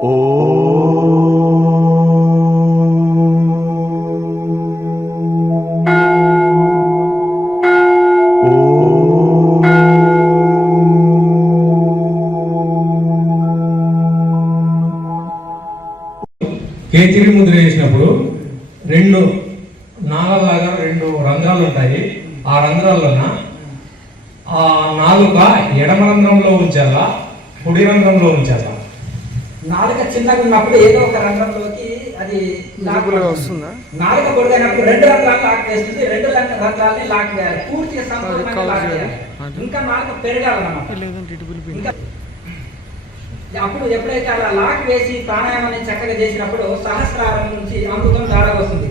కేచిరి ముద్ర వేసినప్పుడు రెండు నాలుగులాగా రెండు రంధ్రాలు ఉంటాయి. ఆ రంధ్రాలన్న ఆ నాలుక ఎడమ రంధ్రంలో ఉంచాలా, కుడి రంధ్రంలో ఉంచాలా? నాలుక చిన్నగా ఉన్నప్పుడు ఏదో ఒక రంధ్రంలోకి అది వస్తుందా? నాలుక పొడిగైనప్పుడు రెండు రంధ్రాలు లాక్ వేస్తుంది, రెండు రంధ్రాలని లాక్ వేయాలి, పూర్తిగా సంపూర్ణంగా లాక్ వేయాలి. ఇంకా నాలుక పెరగాలన్నమాట. ఇంకా అప్పుడు ఎప్పుడైతే అలా లాక్ వేసి ప్రాణాయామాన్ని చక్కగా చేసినప్పుడు సహస్రారం నుంచి అమృతం ధారగా వస్తుంది.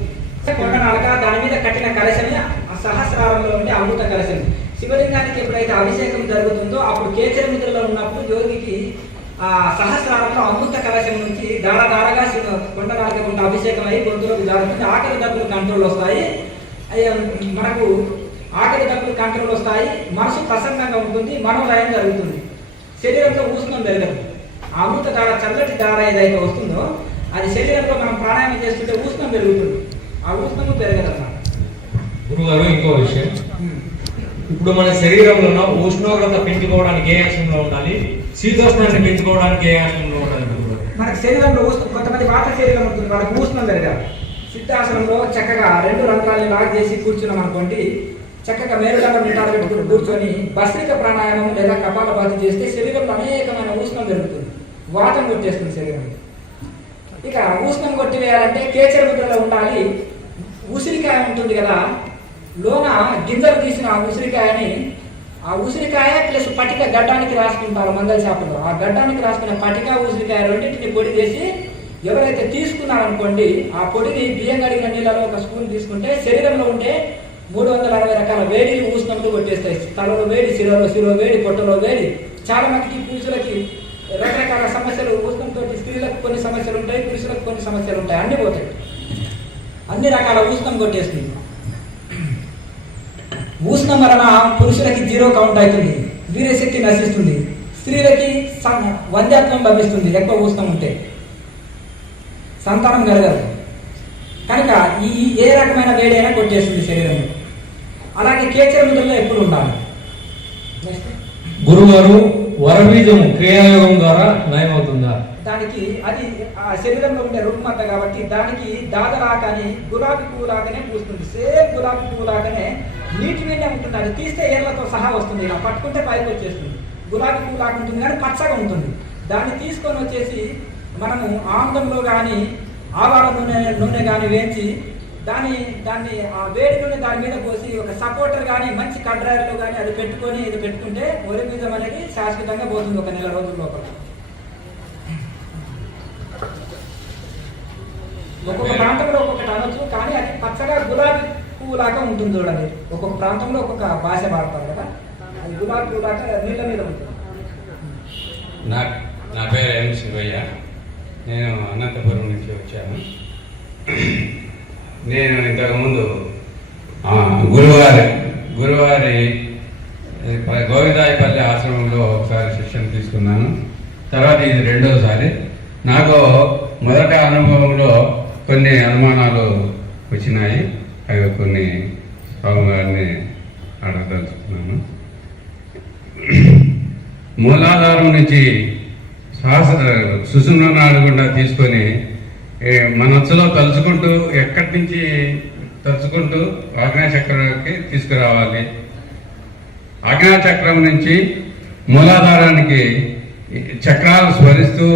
కొండ నాలుక దాని మీద కట్టిన కలశమే ఆ సహస్రారంలో ఉండే అమృత కలశం. శివలింగానికి ఎప్పుడైతే అభిషేకం జరుగుతుందో అప్పుడు కేచర ముద్రలో ఉన్నప్పుడు యోగికి ఆ సహస్రారంలో అమృత కలశం నుంచి ధారగా కొండ నాలుక ఉంటే అభిషేకం అయ్యి గొంతులోకి జారుతుంది. ఆకలి దప్పులు కంట్రోల్ వస్తాయి. మనకు ఆకలి దప్పులు కంట్రోల్ వస్తాయి. మనసు ప్రసన్నంగా ఉంటుంది, మనోలయం జరుగుతుంది, శరీరంలో ఉష్ణం పెరగదు. అమృత ధార, చల్లటి ధార ఏదైతే వస్తుందో అది శరీరంలో మనం ప్రాణాయామం చేస్తుంటే ఉష్ణం పెరుగుతుంది, ఆ ఉష్ణము పెరగదన్నమాట. గురుగారు, ఇంకో విషయం, ఇప్పుడు మన శరీరంలో ఉష్ణోగ్రత పెంచుకోవడానికి ఏ ఆసనంలో ఉండాలి, శీతోష్ణాన్ని పెంచుకోవడానికి ఏ ఆసనంలో ఉండాలి? మనకి శరీరంలో కొంతమంది వాత శరీరం ఉంటుంది, వాళ్ళకి ఉష్ణం పెరగాలి. సిద్ధాసనంలో చక్కగా రెండు రంధ్రాలను లాక్ చేసి కూర్చున్నాం అనుకోండి, చక్కగా మేరుదండం నిటారు పెట్టుకుని కూర్చొని భస్త్రిక ప్రాణాయామం లేదా కపాలభాతి చేస్తే శరీరంలో అనేకమైన ఉష్ణం పెరుగుతుంది, వాతం కొట్టేస్తుంది శరీరం. ఇక ఉష్ణం కొట్టివేయాలంటే కేచర ముద్రలో ఉండాలి. ఉసిరికాయ ఉంటుంది కదా, లోన గింజలు తీసిన ఉసిరికాయని ఆ ఉసిరికాయ ప్లస్ పటిక గడ్డానికి రాసుకుంటారు మంగళ షాపులో. ఆ గడ్డానికి రాసుకున్న పటిక ఉసిరికాయ రెండింటిని పొడి చేసి ఎవరైతే తీసుకున్నారనుకోండి, ఆ పొడిని బియ్యం కడిగిన నీళ్ళలో ఒక స్పూన్ తీసుకుంటే శరీరంలో ఉండే 360 రకాల వేడిని ఉష్ణంతో కొట్టేస్తాయి. తలలో వేడి, శిరో వేడి, పొట్టలో వేడి. చాలా మందికి పురుషులకి రకరకాల సమస్యలు ఉష్ణంతో, స్త్రీలకు కొన్ని సమస్యలు ఉంటాయి, పురుషులకు కొన్ని సమస్యలు ఉంటాయి, అన్ని పోతాయి. అన్ని రకాల ఉష్ణం కొట్టేస్తుంది. ఉష్ణం వలన పురుషులకి 0 కౌంట్ అవుతుంది, వీరశక్తి నశిస్తుంది. స్త్రీలకి వంధ్యత్వం లభిస్తుంది, ఎక్కువ ఉష్ణం ఉంటే సంతానం కలగదు. కనుక ఈ ఏ రకమైన వేడైనా కొట్టేస్తుంది శరీరంలో. అలాగే కేచర ముద్రలో ఎప్పుడు ఉండాలి? గురుగారు, వరబీజం క్రియాయోగం ద్వారా నయమవుతుందా? దానికి అది ఆ శరీరంలో ఉండే రుగ్మత కాబట్టి దానికి దాదలాకని గులాబీ పువ్వు లాగానే పూస్తుంది. సేమ్ గులాబీ పువ్వు లాగానే నీటి మీదే ఉంటుంది. అది తీస్తే ఏర్లతో సహా వస్తుంది, ఇలా పట్టుకుంటే పైకి వచ్చేస్తుంది. గులాబీ పువ్వు లాగా ఉంటుంది కానీ పచ్చగా ఉంటుంది. దాన్ని తీసుకొని వచ్చేసి మనము ఆముదంలో కానీ ఆవాల నూనె కానీ వేయించి దాన్ని ఆ వేడి నూనె దాని మీద పోసి ఒక సపోర్టర్ కానీ మంచి కడ్రాయిలో కానీ అది పెట్టుకొని ఇది పెట్టుకుంటే ఒరి బీజం అనేది శాశ్వతంగా పోతుంది ఒక నెల రోజుల లోపల. ఒక్కొక్క ప్రాంతంలో ఒక్కొక్కటి అనొచ్చు, కానీ అది పచ్చగా గులాబీ పువ్వు లాగా ఉంటుంది. చూడండి, ఒక్కొక్క ప్రాంతంలో ఒక్కొక్క భాష వాడతారు కదా, అది గులాబీ పువ్వు లాగా నీళ్ళ మీద ఉంటుంది. నా పేరు ఎం శివయ్య. నేను అనంతపురం నుంచి వచ్చాను. నేను ఇంతకుముందు గురువారి గోవిందాయపల్లి ఆశ్రమంలో ఒకసారి శిక్షణ తీసుకున్నాను. తర్వాత ఇది రెండోసారి. నాకు మొదట అనుభవంలో కొన్ని అనుమానాలు వచ్చినాయి. అవి కొన్ని స్వామి గారిని అడగదలుచుకున్నాను. మూలాధారం నుంచి సుషుమ్నాడి గుండా తీసుకొని మనస్సులో తలుచుకుంటూ ఎక్కడి నుంచి తలుచుకుంటూ ఆగ్నేయ చక్రానికి తీసుకురావాలి. ఆగ్నేయ చక్రం నుంచి మూలాధారానికి చక్రాలు స్మరిస్తూ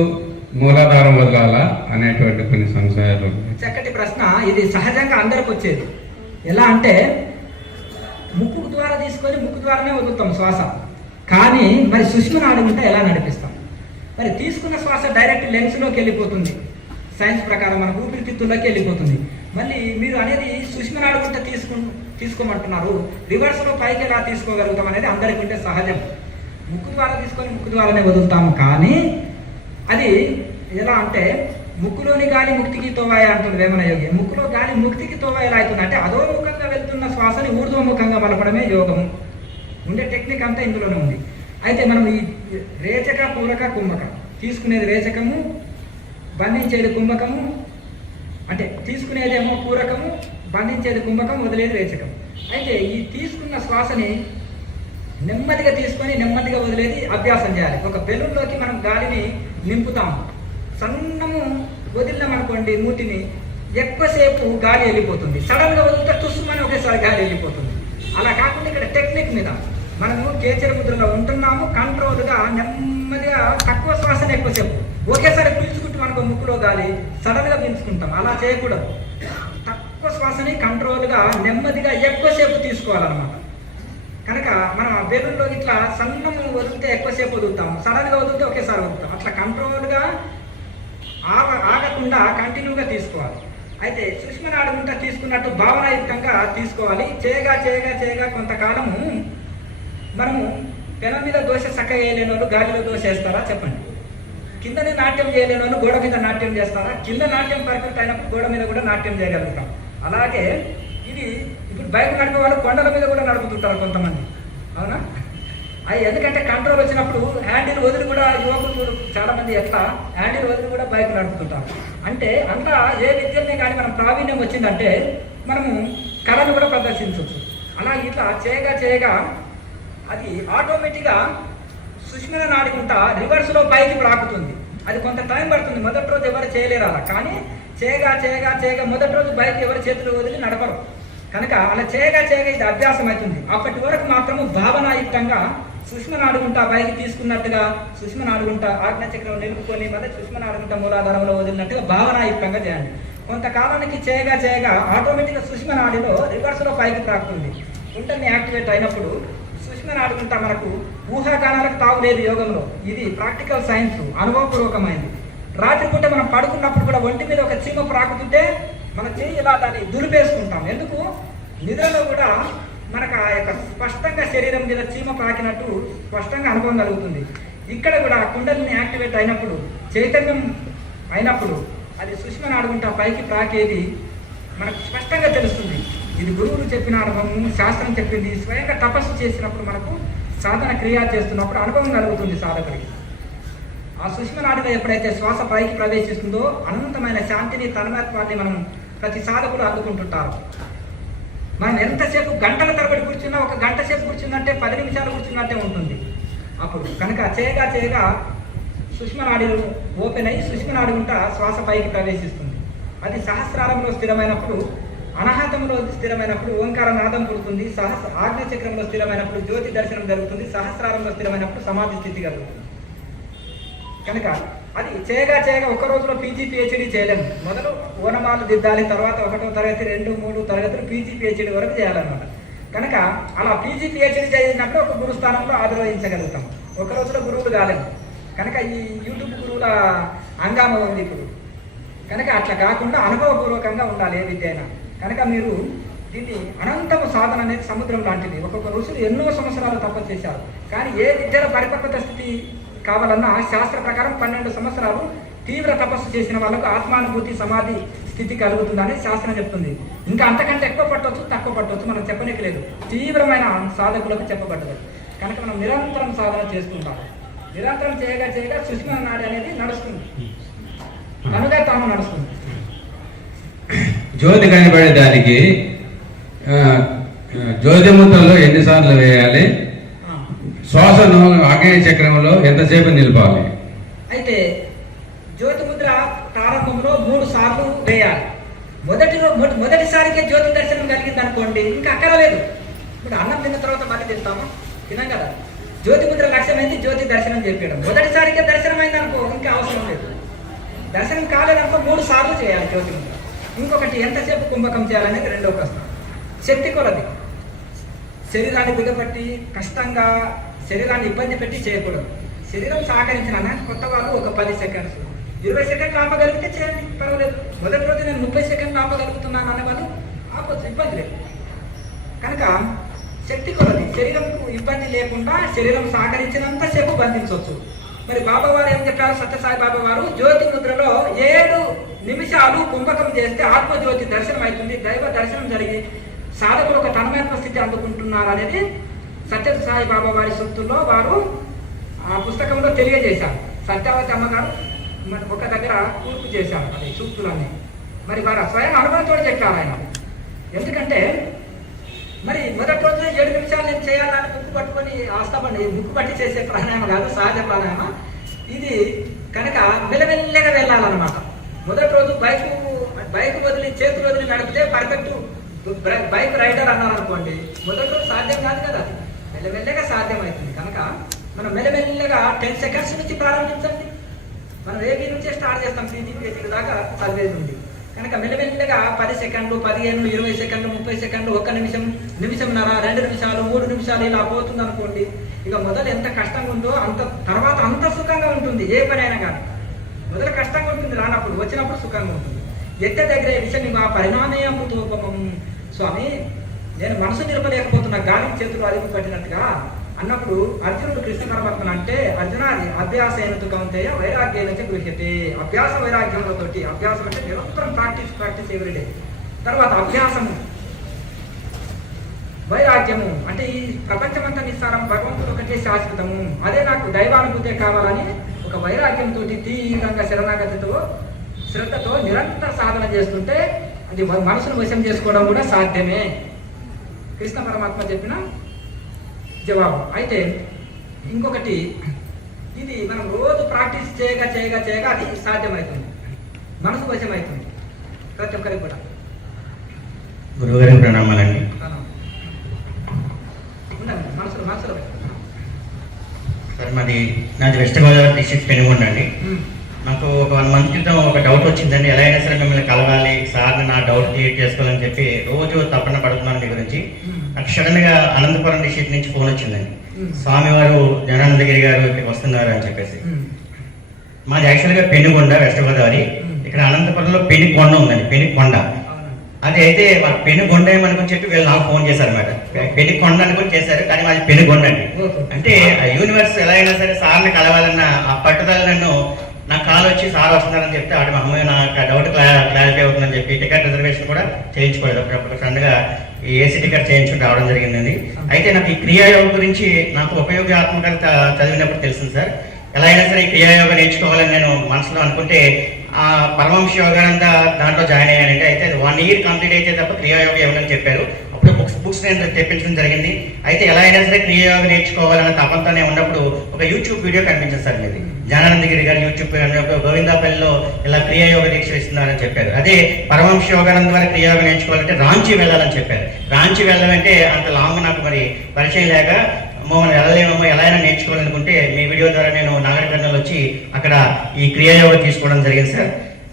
మూలాధారం వదలాలా అనేటువంటి కొన్ని సంశయాలు. చక్కటి ప్రశ్న. ఇది సహజంగా అందరికి వచ్చేది. ఎలా అంటే ముక్కు ద్వారా తీసుకొని ముక్కు ద్వారానే వదులుతాం శ్వాస, కానీ మరి సుష్మనాడి ఉంటే ఎలా నడిపిస్తాం? మరి తీసుకున్న శ్వాస డైరెక్ట్ లెన్స్లోకి వెళ్ళిపోతుంది. సైన్స్ ప్రకారం మన ఊపిరితిత్తుల్లోకి వెళ్ళిపోతుంది. మళ్ళీ మీరు అనేది సుష్మనాడి ఉంటే తీసుకోమంటున్నారు, రివర్స్లో పైకి ఎలా తీసుకోగలుగుతాం అనేది అందరికీ ఉంటే సహజం. ముక్కు ద్వారా తీసుకొని ముక్కు ద్వారానే వదులుతాము, కానీ అది ఎలా అంటే ముక్కులోని గాలి ముక్తికి తోవాయ అంటుంది వేమన యోగి. ముక్కులో గాలి ముక్తికి తోవాయ ఎలా అవుతుంది అంటే అధోముఖంగా వెళ్తున్న శ్వాసని ఊర్ధ్వముఖంగా మలపడమే యోగము. ఉండే టెక్నిక్ అంతా ఇందులోనే ఉంది. అయితే మనం ఈ రేచక, పూరక, కుంభక తీసుకునేది రేచకము, బంధించేది కుంభకము, అంటే తీసుకునేదేమో పూరకము, బంధించేది కుంభకం, వదిలేది రేచకం. అయితే ఈ తీసుకున్న శ్వాసని నెమ్మదిగా తీసుకొని నెమ్మదిగా వదిలేది అభ్యాసం చేయాలి. ఒక బెలూన్లోకి మనం గాలిని నింపుతాము, సన్నము వదిలినామనుకోండి మూతిని, ఎక్కువసేపు గాలి వెళ్ళిపోతుంది. సడన్గా వదిలితే తుస్సుమని ఒకేసారి గాలి వెళ్ళిపోతుంది. అలా కాకుండా ఇక్కడ టెక్నిక్ మీద మనము కేచర ముద్రలో ఉంటున్నాము, కంట్రోల్గా నెమ్మదిగా తక్కువ శ్వాసను ఎక్కువసేపు ఒకేసారి పీల్చుకుంటూ మనకు ముక్కులో గాలి సడన్గా పీల్చుకుంటాం. అలా చేయకూడదు. తక్కువ శ్వాసని కంట్రోల్గా నెమ్మదిగా ఎక్కువసేపు తీసుకోవాలన్నమాట. కనుక మనం ఆ బెలూన్లో ఇట్లా సన్నము వదిలితే ఎక్కువసేపు వదులుతాం, సడన్గా వదిలితే ఒకేసారి వదులుతాం. అట్లా కంట్రోల్గా ఆగకుండా కంటిన్యూగా తీసుకోవాలి. అయితే సూక్ష్మనాడుగుంటా తీసుకున్నట్టు భావనాయుక్తంగా తీసుకోవాలి. చేయగా చేయగా చేయగా కొంతకాలము మనము పెనం మీద దోశ చక్కగా వేయలేని వాళ్ళు గాలిలో దోశ వేస్తారా చెప్పండి? కిందనే నాట్యం చేయలేని వాళ్ళు గోడ మీద నాట్యం చేస్తారా? కింద నాట్యం పర్ఫెక్ట్ అయినప్పుడు గోడ మీద కూడా నాట్యం చేయగలుగుతాం. అలాగే ఇది ఇప్పుడు బైక్ నడిపే వాళ్ళు కొండల మీద కూడా నడుపుతుంటారు కొంతమంది, అవునా? అది ఎందుకంటే కంట్రోల్ వచ్చినప్పుడు హ్యాండిల్ వదిలి కూడా యువకులు చాలా మంది ఎట్లా హ్యాండిల్ వదిలి కూడా బైక్ నడుపుతుంటారు. అంటే అంతా ఏ విద్యల్ని కానీ మనం ప్రావీణ్యం వచ్చిందంటే మనము కళను కూడా ప్రదర్శించవచ్చు. అలా ఇట్లా చేయగా చేయగా అది ఆటోమేటిక్గా సుష్మిన నాడుకుంటా రివర్స్లో పైకి ప్రాకుతుంది. అది కొంత టైం పడుతుంది, మొదటి రోజు ఎవరు చేయలేరు అలా. కానీ చేయగా చేయగా చేయగా మొదటి రోజు బైక్ ఎవరి చేతులు వదిలి నడపరు. కనుక అలా చేయగా చేయగా ఇది అభ్యాసం అవుతుంది. అప్పటి వరకు మాత్రము భావనాయుక్తంగా సుష్మ నాడుగుంటా బైక్ తీసుకున్నట్టుగా సుష్మ నాడుగుంటా ఆజ్ఞాచక్రం నిలుపుకొని మళ్ళీ సుష్మ నాడుగుంటా మూలాధారంలో వదిలినట్టుగా భావనాయుక్తంగా చేయండి. కొంతకాలానికి చేయగా చేయగా ఆటోమేటిక్గా సుష్మ నాడిలో రివర్స్లో పైకి ప్రాకుతుంది. గుంటల్ని యాక్టివేట్ అయినప్పుడు సుష్మ నాడుగుంటా మనకు ఊహాగానాలకు తావులేదు యోగంలో. ఇది ప్రాక్టికల్ సైన్స్, అనుభవపూర్వకమైంది. రాత్రిపూట మనం పడుకున్నప్పుడు కూడా ఒంటి మీద ఒక చీమ ప్రాకుతుంటే మన చెయ్యి ఇలా దాన్ని దులిపేసుకుంటాం. ఎందుకు? నిద్రలో కూడా మనకు ఆ యొక్క స్పష్టంగా శరీరం మీద చీమ ప్రాకినట్టు స్పష్టంగా అనుభవం కలుగుతుంది. ఇక్కడ కూడా కుండలిని యాక్టివేట్ అయినప్పుడు, చైతన్యం అయినప్పుడు అది సుష్మ నాడుగుంటా పైకి ప్రాకేది మనకు స్పష్టంగా తెలుస్తుంది. ఇది గురువులు చెప్పిన అనుభవం, శాస్త్రం చెప్పింది. స్వయంగా తపస్సు చేసినప్పుడు మనకు సాధన క్రియ చేస్తున్నప్పుడు అనుభవం కలుగుతుంది సాధకుడికి. ఆ సుష్మ నాడిలో ఎప్పుడైతే శ్వాస పైకి ప్రవేశిస్తుందో అనంతమైన శాంతిని, తన్మయత్వాన్ని మనం ప్రతి సాధకులు అందుకుంటుంటారు. మనం ఎంతసేపు గంటల తరబడి కూర్చున్నా, ఒక గంట సేపు కూర్చున్నట్టే 10 నిమిషాలు కూర్చున్నట్టే ఉంటుంది అప్పుడు. కనుక చేయగా చేయగా సుష్మ నాడిలు ఓపెన్ అయ్యి సుష్మ నాడుగుంటా శ్వాస పైకి ప్రవేశిస్తుంది. అది సహస్రారంలో స్థిరమైనప్పుడు, అనాహతంలో స్థిరమైనప్పుడు ఓంకార నాదం పుడుతుంది. ఆజ్ఞాచక్రంలో స్థిరమైనప్పుడు జ్యోతి దర్శనం జరుగుతుంది. సహస్రారంలో స్థిరమైనప్పుడు సమాధి స్థితి కలుగుతుంది. కనుక అది చేయగా చేయగా ఒక్క రోజులో పీజీ పిహెచ్డీ చేయలేము. మొదలు ఓనమాలు దిద్దాలి, తర్వాత 1వ తరగతి 2, 3 తరగతులు పీజీ పిహెచ్డీ వరకు చేయాలన్నమాట. కనుక అలా పీజీ పిహెచ్డీ చేసినప్పుడు ఒక గురుస్థానంలో ఆవిర్వహించగలుగుతాం. ఒక రోజులో గురువులు కాలేము. కనుక ఈ యూట్యూబ్ గురువుల హంగామా ఉంది ఇప్పుడు. కనుక అట్లా కాకుండా అనుభవపూర్వకంగా ఉండాలి ఏ విద్య అయినా. కనుక మీరు దీన్ని అనంతము సాధన అనేది సముద్రం లాంటిది. ఒక్కొక్క ఋషులు ఎన్నో సంవత్సరాలు తపస్సు చేశారు. కానీ ఏ విద్యలో పరిపక్వత స్థితి కావాలన్నా శాస్త్ర ప్రకారం 12 సంవత్సరాలు తీవ్ర తపస్సు చేసిన వాళ్ళకు ఆత్మానుభూతి, సమాధి స్థితి కలుగుతుందని శాస్త్రం చెప్తుంది. ఇంకా అంతకంటే ఎక్కువ పట్టవచ్చు, తక్కువ పట్టవచ్చు, మనం చెప్పనికి లేదు. తీవ్రమైన సాధకులకు చెప్పబడ్డది. కనుక మనం నిరంతరం సాధన చేస్తుంటాం. నిరంతరం చేయగా చేయగా సుష్మ నాడి అనేది నడుస్తుంది, కనుక తాము నడుస్తుంది. జ్యోతి కనబడే దానికి జ్యోతిముద్రలో ఎన్నిసార్లు వేయాలి? శ్వాసను ఆగ్నేయ చక్రంలో ఎంతసేపు నిలపాలి? అయితే జ్యోతి ముద్ర ప్రారంభంలో 3 సార్లు వేయాలి. మొదటిసారికే జ్యోతి దర్శనం కలిగింది అనుకోండి, ఇంకా అక్కర్లేదు. ఇప్పుడు అన్నం తిన్న తర్వాత మళ్ళీ తింటాము, తినం కదా. జ్యోతి ముద్ర లక్ష్యమైంది జ్యోతి దర్శనం చెప్పడం. మొదటిసారికే దర్శనం అయింది అనుకో, ఇంకా అవసరం లేదు. దర్శనం కాలేదనుకో 3 సార్లు చేయాలి జ్యోతి ముద్ర. ఇంకొకటి, ఎంతసేపు కుంభకం చేయాలనేది 2వ ప్రశ్న. శక్తి కొలది. శరీరాన్ని బిగపట్టి కష్టంగా శరీరాన్ని ఇబ్బంది పెట్టి చేయకూడదు. శరీరం సహకరించిన కొత్త వాళ్ళు ఒక 10 సెకండ్స్ 20 సెకండ్లు ఆపగలిగితే చేయండి, పర్వాలేదు. మొదటి రోజు నేను 30 సెకండ్లు ఆపగలుగుతున్నాను అనేవాళ్ళు ఆపొచ్చు, ఇబ్బంది లేదు. కనుక శక్తి కొలది, శరీరంకు ఇబ్బంది లేకుండా శరీరం సహకరించినంత సేపు బంధించవచ్చు. మరి బాబా వారు ఏం చెప్పారు? సత్యసాయి బాబా వారు జ్యోతి ముద్రలో 7 నిమిషాలు కుంభకం చేస్తే ఆత్మజ్యోతి దర్శనం అవుతుంది, దైవ దర్శనం జరిగి సాధకులు ఒక తన్మయత్వ స్థితి అందుకుంటున్నారు అనేది సత్యసాయి బాబా వారి సొత్తుల్లో వారు ఆ పుస్తకంలో తెలియజేశారు. సత్యవతి అమ్మగారు ఒక దగ్గర కూర్పు చేశారు అది సూక్తులన్నీ. మరి వారు స్వయం అనుభవంతో చెప్పారు ఆయన. ఎందుకంటే మరి మొదటి రోజు 7 నిమిషాలు నేను చేయాలని ముక్కు పట్టుకొని ఆస్తామండి. ముక్కు పట్టి చేసే ప్రాణాయామం కాదు, సహజ ప్రాణాయామ ఇది. కనుక మెల్లమెల్లగా వెళ్ళాలన్నమాట. మొదటి రోజు బైక్ వదిలి చేతులు వదిలి నడిపితే పర్ఫెక్ట్ బైక్ రైడర్ అన్నారు అనుకోండి, మొదటి రోజు సాధ్యం కాదు కదా, మెల్లమెల్లగా సాధ్యమవుతుంది. కనుక మనం మెల్లమెల్లగా 10 సెకండ్స్ నుంచి ప్రారంభించండి. మనం ఏపీ నుంచే స్టార్ట్ చేస్తాం, పీజీ దాకా చదివేది ఉంది. కనుక మెల్లమెల్లగా 10 సెకండ్లు, 15, 20 సెకండ్లు, 30 సెకండ్లు, 1 నిమిషం, నిమిషంన్నర, 2 నిమిషాలు, 3 నిమిషాలు ఇలా పోతుంది అనుకోండి. ఇక మొదలు ఎంత కష్టంగా ఉందో అంత తర్వాత అంత సుఖంగా ఉంటుంది. ఏ పని అయినా కానీ మొదలు కష్టంగా ఉంటుంది, రానప్పుడు వచ్చినప్పుడు సుఖంగా ఉంటుంది. ఎత్త దగ్గర విషయం ఇవా పరిణామే అమృతోపమం. స్వామి నేను మనసు నిలపలేకపోతున్నా గాలి చేతులు అదుపు పట్టినట్టుగా అన్నప్పుడు అర్జునుడు కృష్ణ పరమాత్మను అంటే, అర్జునాది అభ్యాసైనతు కౌంతేయ వైరాగ్యైనచ గృహ్యతే. అభ్యాస వైరాగ్యములతోటి, అభ్యాసం అంటే నిరంతరం ప్రాక్టీస్ ఎవ్రీడే. తర్వాత అభ్యాసము, వైరాగ్యము అంటే ఈ ప్రపంచమంతా నిస్సారం, భగవంతుడు ఒకటే శాశ్వతము, అదే నాకు దైవానుభూతే కావాలని ఒక వైరాగ్యంతో తీవ్రంగా శరణాగతితో శ్రద్ధతో నిరంతర సాధన చేస్తుంటే అది మనసును వశం చేసుకోవడం కూడా సాధ్యమే. కృష్ణ పరమాత్మ చెప్పిన జవాబు. అయితే ఇంకొకటి, ఇది మనం రోజు ప్రాక్టీస్ చేయగా అది సాధ్యమవుతుంది, మనసు వశమవుతుంది ప్రతి ఒక్కరికి కూడా. గురువుగారికి ప్రణామాలండి. మనసులో సార్ నాది వెస్ట్ గోదావరి డిస్ట్రిక్ట్ పెనుగొండ అండి. నాకు ఒక 1 మంత్ క్రితం ఒక డౌట్ వచ్చిందండి. ఎలా అయినా సరే మిమ్మల్ని కలవాలి, సార్ని నా డౌట్ క్లియర్ చేసుకోవాలని చెప్పి రోజు తప్పన పడుతున్నాను మీ గురించి. నాకు సడన్ గా అనంతపురం డిస్ట్రిక్ట్ నుంచి ఫోన్ వచ్చిందండి, స్వామివారు జ్ఞానానందగిరి గారు ఇక్కడికి వస్తున్నారు అని చెప్పేసి. మాది యాక్చువల్గా పెనుగొండ వెస్ట్ గోదావరి. ఇక్కడ అనంతపురంలో పెనుకొండ ఉందండి, పెనుకొండ. అది అయితే వాళ్ళు పెనుగొండ ఏమనుకుని చెప్పి వీళ్ళు నాకు ఫోన్ చేశారు అనమాట. పెనుకొండ అనుకుని చేశారు, కానీ మాది పెనుగొండ అండి. అంటే యూనివర్స్ ఎలా అయినా సరే సార్ని కలవాలన్న ఆ పట్టుదల నన్ను, నాకు కాల్ వచ్చి సార్ వస్తున్నారని చెప్తే వాటి మహమ్మద్ నాకు డౌట్ క్లారిటీ అవుతుందని చెప్పి టికెట్ రిజర్వేషన్ కూడా చేయించుకోలేదు. అప్పుడప్పుడు సడన్గా ఈ ఏసీ టికెట్ చేయించుకుంటూ రావడం జరిగిందండి. అయితే నాకు ఈ క్రియాయోగం గురించి నాకు ఉపయోగాత్మకత చదివినప్పుడు తెలిసింది సార్. ఎలా అయినా సరే ఈ క్రియాయోగం నేర్చుకోవాలని నేను మనసులో అనుకుంటే ఆ పరమహంస యోగానంద దాంట్లో జాయిన్ అయ్యానండి. అయితే అది 1 year కంప్లీట్ అయితే తప్ప క్రియాయోగం ఇవ్వని చెప్పారు. అప్పుడు బుక్స్ నేను తెప్పించడం జరిగింది. అయితే ఎలా అయినా సరే క్రియాయోగం నేర్చుకోవాలన్న తపంతోనే ఉన్నప్పుడు ఒక యూట్యూబ్ వీడియో కనిపించింది సార్ మీది. జ్ఞానానందగిరి గారు యూట్యూబ్ గోవిందాపల్లిలో ఇలా క్రియాయోగ దీక్ష ఇస్తున్నారని చెప్పారు. అదే పరమహంస యోగానంద ద్వారా క్రియాయోగం నేర్చుకోవాలంటే రాంచీ వెళ్ళాలని చెప్పారు. రాంచీ వెళ్ళాలంటే అంత లాంగ్ నాకు మరి పరిచయం లేక మమ్మల్ని వెళ్ళలేమో, ఎలా అయినా నేర్చుకోవాలనుకుంటే మీ వీడియో ద్వారా నేను నాగరికర్ణాలు వచ్చి అక్కడ ఈ క్రియాయోగం తీసుకోవడం జరిగింది సార్.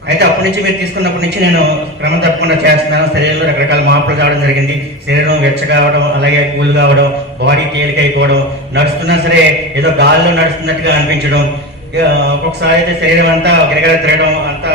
అయితే అప్పటి నుంచి మీరు తీసుకున్నప్పటి నుంచి నేను క్రమం తప్పకుండా చేస్తున్నాను. శరీరంలో రకరకాల మార్పులు కావడం జరిగింది. శరీరం వెచ్చ కావడం, అలాగే కూల్ కావడం, బాడీ తేలికైపోవడం, నడుస్తున్నా సరే ఏదో గాల్లో నడుస్తున్నట్టుగా అనిపించడం, ఒక్కొక్కసారి అయితే శరీరం అంతా గిరగిర తిరగడం, అంతా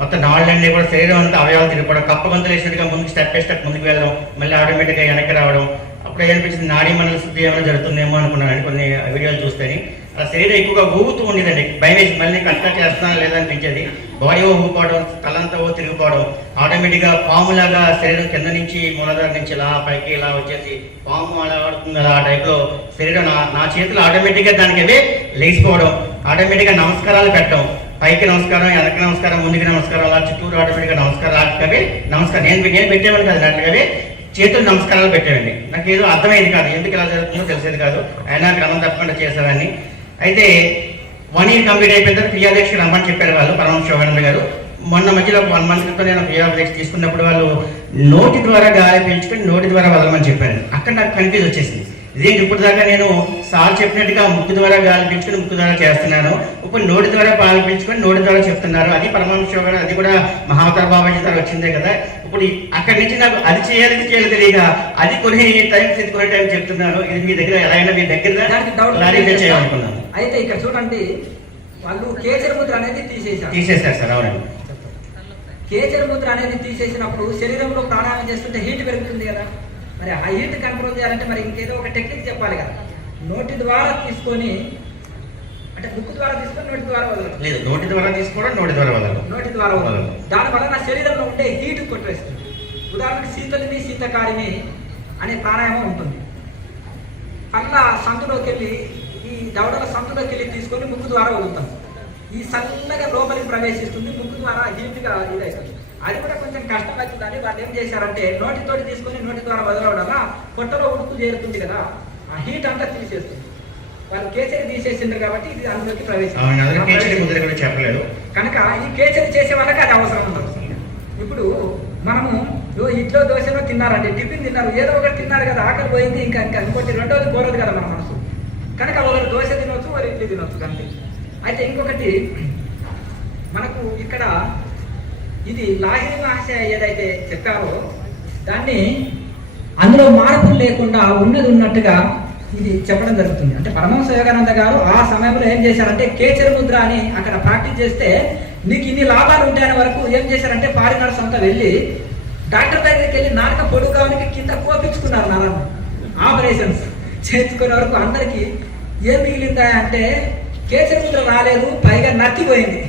మొత్తం నాళ్ళన్నీ కూడా శరీరం అంతా అవయవాలు తిరిగిపోవడం, కప్ప గొంతులు వేసినట్టుగా ముందుకు స్టెప్ బై స్టెప్ ముందుకు వెళ్ళడం, మళ్ళీ ఆటోమేటిక్గా వెనక్కి రావడం. అప్పుడు ఏమనిపించింది, నాడీ మండల శుద్ధి ఏమైనా జరుగుతుందేమో అనుకున్నాను కొన్ని వీడియోలు చూస్తేని. ఆ శరీరం ఎక్కువగా ఊగుతూ ఉండేదండి. భయం వేసి మళ్ళీ కరెక్ట్గా చేస్తున్నా లేదనిపించేది. బాడీ ఊగిపోవడం, తలంతా తిరిగిపోవడం, ఆటోమేటిక్గా పాములాగా శరీరం కింద నుంచి మూలాధార నుంచి ఇలా పైకి ఇలా వచ్చేసి పాము అలా ఆడుతుంది కదా, ఆ టైప్లో శరీరం నా చేతులు ఆటోమేటిక్గా దానికి అవే లేచిపోవడం, ఆటోమేటిక్గా నమస్కారాలు పెట్టడం, పైకి నమస్కారం, వెనక్కి నమస్కారం, ముందుకి నమస్కారం, అలా చుట్టూరు ఆటోమేటిక్గా నమస్కారాలు అట్లాగే నమస్కారం నేను పెట్టేవాడిని కాదు, అట్లాగే చేతులు నమస్కారాలు పెట్టేవండి. నాకు ఏదో అర్థమైంది కాదు, ఎందుకు ఇలా జరుగుతుందో తెలిసేది కాదు. అయినా క్రమం తప్పకుండా చేసేవాడిని. అయితే 1 year కంప్లీట్ అయిపోయిన తర్వాత క్రియాదీక్ష రమ్మని చెప్పారు వాళ్ళు, పరమహంస యోగానంద గారు. మొన్న మధ్యలో 1 month క్రితం నేను క్రియాదీక్ష తీసుకున్నప్పుడు వాళ్ళు నోటి ద్వారా గాలి పీల్చుకొని నోటి ద్వారా వదలమని చెప్పారు. అక్కడ నాకు కన్ఫ్యూజ్ వచ్చేసింది. ఇదేంటి ఇప్పుడు దాకా నేను సార్ చెప్పినట్టుగా ముక్కు ద్వారా గాలి పీల్చుకొని ముక్కు ద్వారా చేస్తున్నాను, ఇప్పుడు నోటి ద్వారా గాలి పీల్చుకొని నోటి ద్వారా చెప్తున్నారు. అది పరమహంస యోగా, అది కూడా మహావతార్ బాబాజీ ద్వారా వచ్చిందే కదా. ఇప్పుడు అక్కడి నుంచి నాకు అది చేయాలి తెలియక అది కొన్ని టైమ్స్ ఇది కొన్ని టైం చెప్తున్నాను. ఇది మీ దగ్గర ఎలా అయినా మీ దగ్గర చేయాలనుకున్నాను. అయితే ఇక్కడ చూడండి, వాళ్ళు కేచర ముద్ర అనేది తీసేశారు సార్. అవునండి, కేచర ముద్ర అనేది తీసేసినప్పుడు శరీరంలో ప్రాణాయామం చేస్తుంటే హీట్ పెరుగుతుంది కదా. మరి ఆ హీట్ కంట్రోల్ చేయాలంటే మరి ఇంకేదో ఒక టెక్నిక్ చెప్పాలి కదా. నోటి ద్వారా తీసుకొని, అంటే ముక్కు ద్వారా తీసుకొని నోటి ద్వారా వదలడం లేదు, నోటి ద్వారా తీసుకోవడం, నోటి ద్వారా వదలడం, నోటి ద్వారా వదలడం. దానివల్ల నా శరీరంలో ఉండే హీట్ కొట్టేస్తుంది. ఉదాహరణకు శీతలిని శీతకారిని అనే ప్రాణాయామం ఉంటుంది. పళ్ళ సందులోకి వెళ్ళి, ఈ దవడల సందులోకి వెళ్ళి తీసుకొని ముక్కు ద్వారా వదులుతాం. ఈ చల్లగా లోపలికి ప్రవేశిస్తుంది, ముక్కు ద్వారా హీట్గా ఇదవుతుంది. అది కూడా కొంచెం కష్టమవుతుందని వాళ్ళు ఏం చేశారంటే నోటితోటి తీసుకొని నోటి ద్వారా వదలడం వల్ల పొట్టలో ఉడుకు చేరుతుంది కదా, ఆ హీట్ అంతా తీసేస్తుంది. వాళ్ళు కేచరి తీసేసిండ్రు కాబట్టి ఇది అందులోకి ప్రవేశించారు చెప్పలేదు కనుక ఈ కేచరి చేసే వాళ్ళకి అది అవసరం ఉండదు. ఇప్పుడు మనము ఇడ్లో దోశలో తిన్నారండి, టిఫిన్ తిన్నారు, ఏదో ఒకటి తిన్నారు కదా, ఆకలి పోయింది, ఇంకా ఇంకా ఇంకోటి రెండోది కోరదు కదా మన మనసు, కనుక ఒకరు దోశ తినవచ్చు, ఒకరు ఇడ్లీ తినవచ్చు అంతే. అయితే ఇంకొకటి మనకు ఇక్కడ ఇది లాహిరి మహర్షి ఏదైతే చెప్పారో దాన్ని అందులో మార్పులు లేకుండా ఉన్నది ఉన్నట్టుగా ఇది చెప్పడం జరుగుతుంది. అంటే పరమహంస యోగానంద గారు ఆ సమయంలో ఏం చేశారంటే కేచర ముద్ర అని అక్కడ ప్రాక్టీస్ చేస్తే నీకు ఇన్ని లాభాలు ఉంటాయని వరకు ఏం చేశారంటే ఫారినర్స్ అంతా వెళ్ళి డాక్టర్ దగ్గరికి వెళ్ళి నాటక పొడుగానికి కింద కోపించుకున్నారు. నారాయణ ఆపరేషన్స్ చేయించుకునే వరకు అందరికీ ఏం మిగిలిందా అంటే కేచర ముద్ర రాలేదు, పైగా నత్తిపోయింది.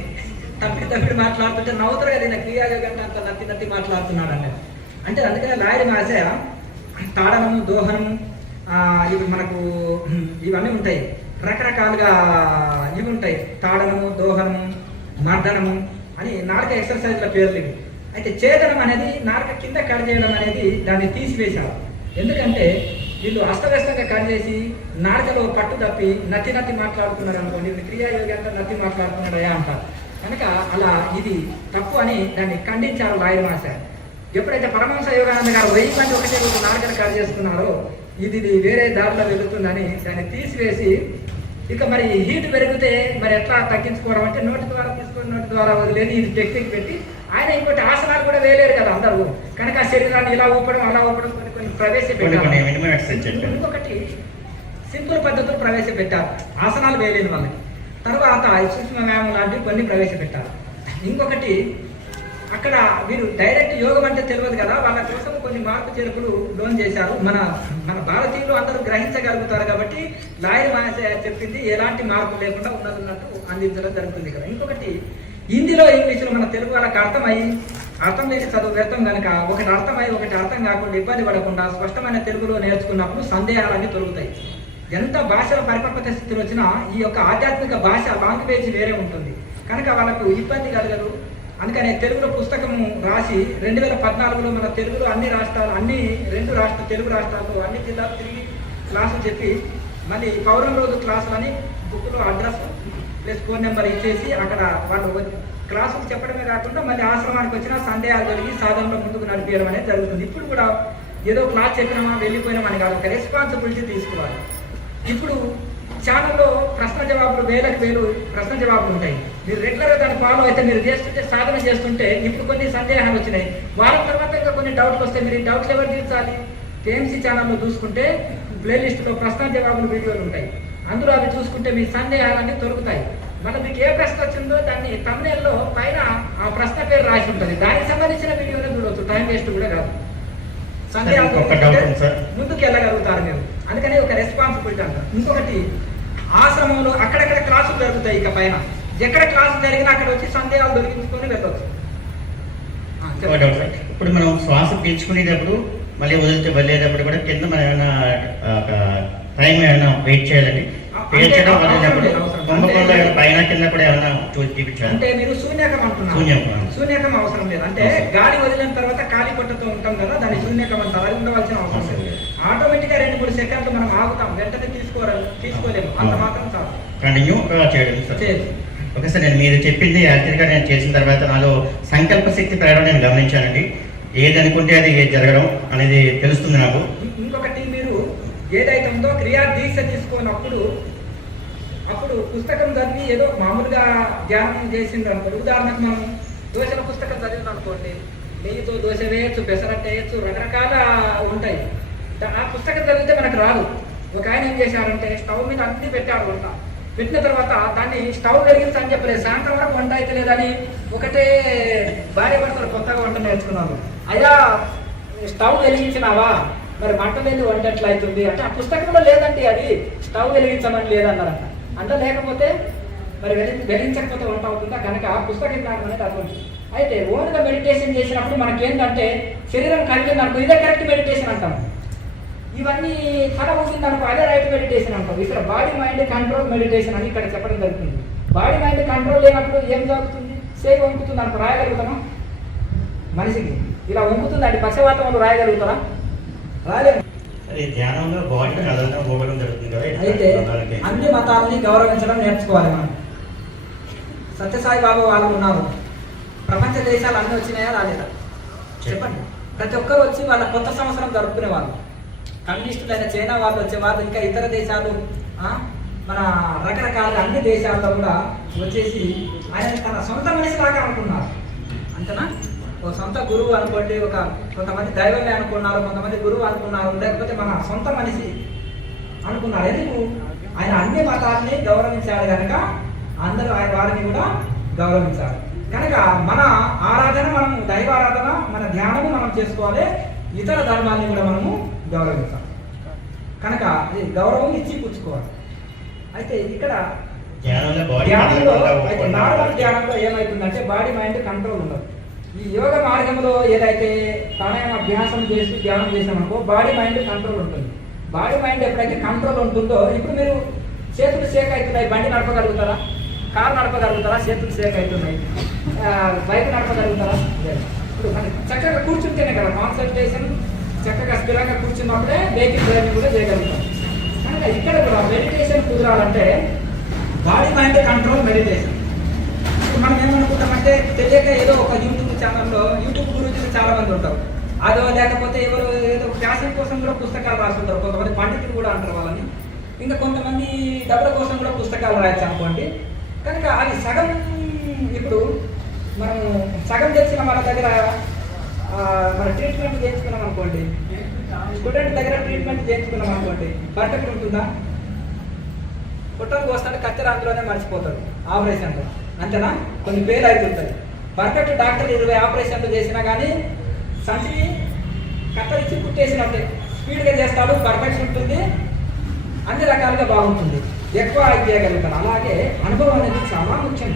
తప్పిడి మాట్లాడుతుంటే నవ్వుతారు కదా, ఈయన క్రియాయోగంటే అంత నత్తి మాట్లాడుతున్నాడు అంటే అందుకనే లాయరి మాసే తాడనము దోహనము ఇవి మనకు ఇవన్నీ ఉంటాయి, రకరకాలుగా ఇవి ఉంటాయి, తాడనము దోహనము మర్దనము అని నాటక ఎక్సర్సైజ్ల పేర్లు ఇవి. అయితే ఛేదనం అనేది నాటక కింద కట్ చేయడం అనేది దాన్ని తీసివేశారు. ఎందుకంటే వీళ్ళు అస్తవ్యస్తంగా కట్ చేసి నాటకలో పట్టు తప్పి నత్తి మాట్లాడుతున్నారు అనుకోండి, ఇది క్రియాయోగి అంతా నత్తి మాట్లాడుతున్నాడయా అంటారు. కనుక అలా ఇది తప్పు అని దాన్ని ఖండించారు లాయర్ మాస్టర్. ఎప్పుడైతే పరమహంస యోగానంద గారు 1000 మంది ఒకటే రోజు నాటకాన్ని కట్ చేసుకున్నారో ఇది వేరే దారిలో వెళుతుందని దాన్ని తీసివేసి, ఇక మరి హీట్ పెరిగితే మరి ఎట్లా తగ్గించుకోవడం అంటే నోటి ద్వారా తీసుకొని నోటి ద్వారా వదిలేని ఇది టెక్నిక్ పెట్టి ఆయన ఇంకోటి ఆసనాలు కూడా వేయలేరు కదా అందరూ, కనుక శరీరాన్ని ఇలా ఊపడం అలా ఊపడం కొన్ని ప్రవేశపెట్టారు. ఇంకొకటి సింపుల్ పద్ధతులు ప్రవేశపెట్టారు, ఆసనాలు వేయలేని వాళ్ళకి. తర్వాత సూక్ష్మ వ్యాయామం లాంటివి కొన్ని ప్రవేశపెట్టారు. ఇంకొకటి అక్కడ వీరు డైరెక్ట్ యోగం అంటే తెలియదు కదా, వాళ్ళ కోసం కొన్ని మార్పు చేర్పులు లోన్ చేశారు. మన భారతీయులు అందరూ గ్రహించగలుగుతారు కాబట్టి లాయర్ మహాశయ చెప్పింది ఎలాంటి మార్పు లేకుండా ఉన్నట్టు అందించడం జరుగుతుంది కదా. ఇంకొకటి హిందీలో ఇంగ్లీష్లో మన తెలుగు వాళ్ళకి అర్థం లేని చదువు వ్యర్థం కనుక ఒకటి అర్థమై ఒకటి అర్థం కాకుండా ఇబ్బంది పడకుండా స్పష్టమైన తెలుగులో నేర్చుకున్నప్పుడు సందేహాలన్నీ తొలుగుతాయి. ఎంత భాషల పరిపక్వత స్థితిలో వచ్చినా ఈ యొక్క ఆధ్యాత్మిక భాష లాంగ్వేజ్ వేరే ఉంటుంది కనుక వాళ్ళకు ఇబ్బంది కలగదు. అందుకనే తెలుగులో పుస్తకము రాసి 2014లో మన తెలుగులో అన్ని తెలుగు రాష్ట్రాల్లో అన్ని జిల్లాలు తిరిగి క్లాసులు చెప్పి మళ్ళీ పౌరం రోజు క్లాసులు అని బుక్లో అడ్రస్ ప్లస్ ఫోన్ నెంబర్ ఇచ్చేసి అక్కడ వాళ్ళు క్లాసులు చెప్పడమే కాకుండా మళ్ళీ ఆశ్రమానికి వచ్చినా సందేహాలు జరిగి సాధనలో ముందుకు నడిపేయడం అనేది జరుగుతుంది. ఇప్పుడు కూడా ఏదో క్లాస్ చెప్పినామా వెళ్ళిపోయినామని కాదు, ఒక రెస్పాన్సిబిలిటీ తీసుకోవాలి. ఇప్పుడు ఛానల్లో ప్రశ్న జవాబులు వేలకు ప్రశ్న జవాబులు ఉంటాయి. మీరు రెగ్యులర్గా దాన్ని ఫాలో అయితే మీరు చేస్తుంటే సాధన చేస్తుంటే ఇప్పుడు కొన్ని సందేహాలు వచ్చినాయి, వారం తర్వాత ఇంకా కొన్ని డౌట్లు వస్తాయి. మీరు ఈ డౌట్లు ఎవరు తీర్చాలి? కేఎంసీ ఛానల్లో చూసుకుంటే ప్లేలిస్ట్లో ప్రశ్న జవాబులు వీడియోలు ఉంటాయి, అందులో అవి చూసుకుంటే మీ సందేహాలన్నీ తొలుగుతాయి. మళ్ళీ మీకు ఏ ప్రశ్న వచ్చిందో దాన్ని తమ్నేల్లో పైన ఆ ప్రశ్న పేరు రాసి ఉంటుంది, దానికి సంబంధించిన వీడియోనే చూడవచ్చు, టైం వేస్ట్ కూడా కాదు. ముందుకు వెళ్ళగలుగుతారు మీరు, అందుకని ఒక రెస్పాన్సిబిలిటీ అంటారు. ఇంకొకటి ఆశ్రమంలో అక్కడక్కడ క్లాసులు జరుగుతాయి, ఇక పైన ఎక్కడ క్లాసులు జరిగినా అక్కడ వచ్చి సందేహాలు దొరికించుకొని వెళ్ళవచ్చు. ఇప్పుడు మనం శ్వాస పీల్చుకునేటప్పుడు మళ్ళీ వెళ్ళేటప్పుడు కూడా కింద మనం ఏమైనా టైం ఏమైనా వెయిట్ చేయాలండి? పీల్చడం వదిలేటప్పుడు పైన కింద కూడా ఏమైనా చూపించాలి అంటే మీరు శూన్యకం అంటున్నారు. శూన్యకం అవసరం లేదు, అంటే గాలి వదిలిన తర్వాత ఖాళీ పొట్టతో ఉంటాం కదా, దాన్ని శూన్యకం అంటారు. అది ఉండవలసిన అవసరం లేదు. ఆటోమేటిక్గా 2-3 సెకండ్లు మనం ఆగుతాం, వెంటనే తీసుకోలేము, అంత మాత్రం చాలు. కంటిన్యూ చేయడం. ఓకే సార్, నేను మీరు చెప్పింది యాక్చువల్గా నేను చేసిన తర్వాత నాలో సంకల్ప శక్తి పెరగడం నేను గమనించానండి. ఏది అనుకుంటే అది జరగడం అనేది తెలుస్తుంది నాకు. ఇంకొకటి మీరు ఏదైతే ఉందో క్రియా దీక్ష తీసుకున్నప్పుడు అప్పుడు పుస్తకం చదివి ఏదో మామూలుగా ధ్యానం చేసింది అనుకోండి. ఉదాహరణకు మనం దోశల పుస్తకం చదివింది అనుకోండి, నెయ్యితో దోశ వేయచ్చు, పెసరట్టు వేయచ్చు, రకరకాల ఉంటాయి. ఆ పుస్తకం చదివితే మనకు రాదు. ఒక ఆయన ఏం చేశారంటే స్టవ్ మీద అన్ని పెట్టాడు వంట, పెట్టిన తర్వాత దాన్ని స్టవ్ వెలిగించని చెప్పలేదు, సాయంత్రం వరకు వంట అయితే లేదని ఒకటే భార్య భర్తలు కొత్తగా వంట నేర్చుకున్నారు. అయ్యా స్టవ్ వెలిగించినావా, మరి మంట లేని వంట ఎట్లా అవుతుంది అంటే ఆ పుస్తకంలో లేదండి, అది స్టవ్ వెలిగించమని లేదన్నారంట. అంటే లేకపోతే మరి వెలిగించకపోతే వంట అవుతుందా? కనుక పుస్తకం జ్ఞానం అనేది అర్థం. అయితే ఓన్గా మెడిటేషన్ చేసినప్పుడు మనకేంటంటే శరీరం కలిగిందనుకో ఇదే కరెక్ట్ మెడిటేషన్ అంటాం, ఇవన్నీ తల ఊసిందనుకో అదే రైట్ మెడిటేషన్ అంటాం. ఇక్కడ బాడీ మైండ్ కంట్రోల్ మెడిటేషన్ అని ఇక్కడ చెప్పడం జరుగుతుంది. బాడీ మైండ్ కంట్రోల్ లేనప్పుడు ఏం జరుగుతుంది? సేపు వంకుతుంది అనుకో, రాయగలుగుతామా? మనిషికి ఇలా వంకుతుందండి పక్షవాతం వాళ్ళు రాయగలుగుతారా? రాయలేము. ఈ ధ్యానంలో బాడీ కదలడం పోవడం జరుగుతుంది కదా. అయితే అన్ని మతాలని గౌరవించడం నేర్చుకోవాలి మనం. సత్యసాయి బాబా వాళ్ళు ఉన్నారు, ప్రపంచ దేశాలు అన్నీ వచ్చినాయా రాలేదా? చెప్పండి. ప్రతి ఒక్కరు వచ్చి వాళ్ళ కొత్త సంవత్సరం జరుపుకునే వాళ్ళు. కమ్యూనిస్టులైన చైనా వాళ్ళు వచ్చేవాళ్ళు, ఇంకా ఇతర దేశాలు, మన రకరకాల అన్ని దేశాల్లో కూడా వచ్చేసి ఆయన తన సొంత మనిషి లాగా అనుకున్నారు. అంతేనా? ఒక సొంత గురువు అనుకోండి, కొంతమంది దైవమే అనుకున్నారు, కొంతమంది గురువు అనుకున్నారు, లేకపోతే మన సొంత మనిషి అనుకున్నారు. ఎందుకు? ఆయన అన్ని మతాలని గౌరవించాడు కనుక అందరూ ఆయన వారిని కూడా గౌరవించాలి. కనుక మన ఆరాధన, మనం దైవారాధన, మన ధ్యానము మనం చేసుకోవాలి, ఇతర ధర్మాన్ని కూడా మనము గౌరవించాలి. కనుక అది గౌరవం ఇచ్చి పుచ్చుకోవాలి. అయితే ఇక్కడ నార్మల్ ధ్యానంలో ఏమవుతుందంటే బాడీ మైండ్ కంట్రోల్ ఉండదు. ఈ యోగ మార్గంలో ఏదైతే ప్రాణాయామ అభ్యాసం చేసి ధ్యానం చేసామనుకో బాడీ మైండ్ కంట్రోల్ ఉంటుంది. బాడీ మైండ్ ఎప్పుడైతే కంట్రోల్ ఉంటుందో, ఇప్పుడు మీరు చేతులు షేక్ అవుతున్నాయి, బండి నడపగలుగుతారా? కారు నడపగలుగుతారా? చేతులు షేక్ అవుతున్నాయి. బైక్ నడపగలుగుతారా? ఇప్పుడు మనకి చక్కగా కూర్చుంటేనే కదా కాన్సన్ట్రేషన్, చక్కగా స్థిరంగా కూర్చున్నప్పుడే వెహికల్ డ్రైవింగ్ కూడా చేయగలుగుతాం. కనుక ఇక్కడ కూడా మెడిటేషన్ కుదరాలంటే బాడీ మైండ్ కంట్రోల్ మెడిటేషన్. ఇప్పుడు మనం ఏమనుకుంటామంటే తెలియక ఏదో ఒక యూట్యూబ్ ఛానల్లో యూట్యూబ్ గురించి చాలా మంది ఉంటారు, అదో లేకపోతే ఎవరు ఏదో ఫ్యాషన్ కోసం కూడా పుస్తకాలు రాస్తుంటారు, కొంతమంది పండితులు కూడా అంటారు వాళ్ళని. ఇంకా కొంతమంది డబ్బుల కోసం కూడా పుస్తకాలు రాయొచ్చు అనుకోండి. కనుక అది సగం, ఇప్పుడు మనం సగం తెలిసిన వాళ్ళ దగ్గర మన ట్రీట్మెంట్ చేయించుకున్నాం అనుకోండి, స్టూడెంట్ దగ్గర ట్రీట్మెంట్ చేయించుకున్నాం అనుకోండి, పర్ఫెక్ట్ ఉంటుందా? పుట్టకు వస్తాడు కత్తెర అందులోనే మర్చిపోతాడు ఆపరేషన్లో, అంతేనా? కొన్ని పేరు అవుతుంటాయి. పర్ఫెక్ట్ డాక్టర్ 20 ఆపరేషన్లు చేసినా కానీ సంచిని కత్తరించి కుట్టేసినట్టే స్పీడ్గా చేస్తాడు, పర్ఫెక్ట్ ఉంటుంది, అన్ని రకాలుగా బాగుంటుంది, ఎక్కువ చేయగలుగుతారు. అలాగే అనుభవం అనేది చాలా ముఖ్యం.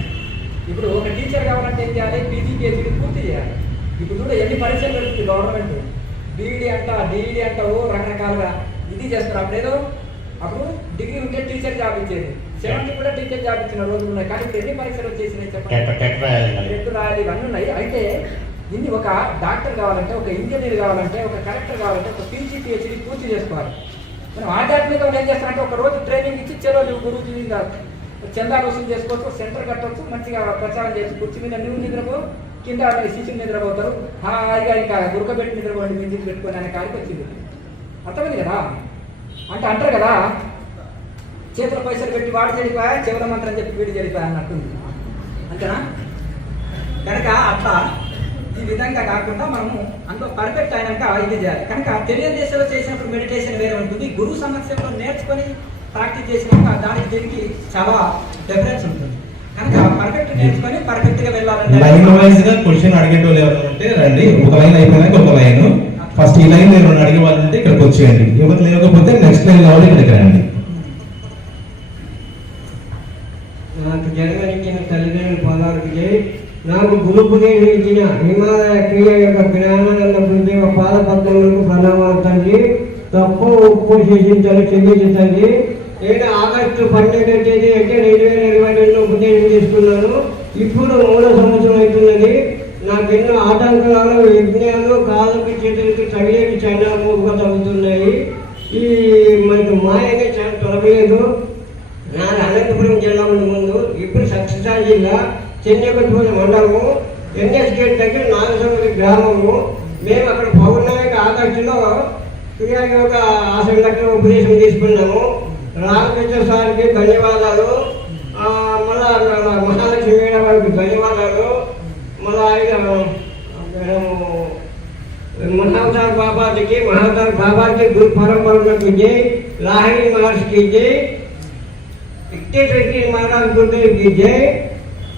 ఇప్పుడు ఒక టీచర్ కావాలంటే ఏం చేయాలి? పీజీ PhD పూర్తి చేయాలి. ఇప్పుడు కూడా ఎన్ని పరీక్షలు పెడుతుంది గవర్నమెంట్, బీఈడీ అంట, డిఈడీ అంట, రకరకాలుగా ఇది చేస్తారు. అప్పుడు డిగ్రీ ఉంటే టీచర్ జాబ్ ఇచ్చేది, 70 కూడా టీచర్ జాబ్ ఇచ్చిన రోజులు ఉన్నాయి. కానీ ఇప్పుడు ఎన్ని పరీక్షలు వచ్చేసినాయి చెప్పండి? టెట్ రాయాలి, ఇవన్నీ ఉన్నాయి. అయితే ఇన్ని ఒక డాక్టర్ కావాలంటే, ఒక ఇంజనీర్ కావాలంటే, ఒక కలెక్టర్ కావాలంటే ఒక పీజీ PhD పూర్తి చేసుకోవాలి. మనం ఆధ్యాత్మికంగా ఏం చేస్తారంటే ఒక రోజు ట్రైనింగ్ ఇచ్చి చెరో నువ్వు గురువు చందాలు వసూలు చేసుకోవచ్చు, సెంటర్ కట్టవచ్చు, మంచిగా ప్రచారం చేసి కుర్చీ మీద నువ్వు నిద్రపో, కింద శిష్యులు నిద్రపోతారు, హాయిగా ఇంకా గురకబెట్టి నిద్రపోండి మ్యూజిక్ పెట్టుకొని అనే కాడికి వచ్చింది. అర్థమైంది కదా? అంటే అంటారు కదా, చేతుల పైసలు పెట్టి వాడు చెడిపోయా, చెవుల మంత్రం చెప్పి వీడి చెడిపోయా అన్నట్టుంది, అంతేనా? కనుక అట్లా ఈ విధంగా కాకుండా మనము అందులో పర్ఫెక్ట్ అయినాక ఇది చేయాలి. కనుక తెలియజేసేలో చేసినప్పుడు మెడిటేషన్ వేరే ఉంటుంది, గురువు సమక్షంలో నేర్చుకొని ప్రాక్టీస్ చేసినాక దానికి దీనికి చాలా డిఫరెన్స్ ఉంటుంది. కనుక పర్ఫెక్ట్ నేర్చుకొని పర్ఫెక్ట్గా వెళ్ళాలంటే లైన్ వైజ్ గా క్వశ్చన్ అడిగేటోళ్ళు ఎవరు అంటే రండి, ఒక లైన్ అయిపోయినాక ఒక లైన్, ఫస్ట్ ఈ లైన్ మీరు అడిగే వాళ్ళంటే ఇక్కడికి వచ్చేయండి, ఎవరు లేకపోతే నెక్స్ట్ లైన్ కాబట్టి ఇక్కడికి రండి. నాకు జన్మనిచ్చిన తల్లిదండ్రుల పాదాలకు జై. నాకు గురుపుదేవి ఇచ్చిన హిమాలయ క్రియ యొక్క జ్ఞానానంద గురుదేవ పాద పద్మములకు ప్రణామాలు తండ్రి. తప్పు ఉప్పు చేసించాలి చెల్లించండి. నేను ఆగస్టు 12వ తేదీ అంటే 2022లో ఉపదేశం చేసుకున్నాను. ఇప్పుడు 3వ సంవత్సరం అవుతున్నది. నాకు ఎన్నో ఆటంకాలు, యజ్ఞాలు, కాళ్ళకి చేతులకి తగిలేకి చాలా మూపుగా తగ్గుతున్నాయి. ఈ మనకు మాయనే చాలా తొలగలేదు. నాది అనంతపురం జిల్లా ముందు, ఇప్పుడు సత్యసాయి జిల్లా చెన్నైపట్టిపల్లి మండలము, ఎన్ఎస్ గేట్ దగ్గర నాగసముద్ర గ్రామము. మేము అక్కడ పౌర్ణమికి ఆగస్టులో క్రియాయోగ ఆసన దగ్గర ఉపదేశం తీసుకున్నాము. రామకృష్ణ సార్కి ధన్యవాదాలు, మళ్ళా మహాలక్ష్మి మేడం వారికి ధన్యవాదాలు, మళ్ళా మహావతార్ బాబాకి గురు పరంపరకు జై, లాహిరి మహర్షికి జై, విక్టేశ్వరికి మహారాజ్ గురుదేవ్కి జై,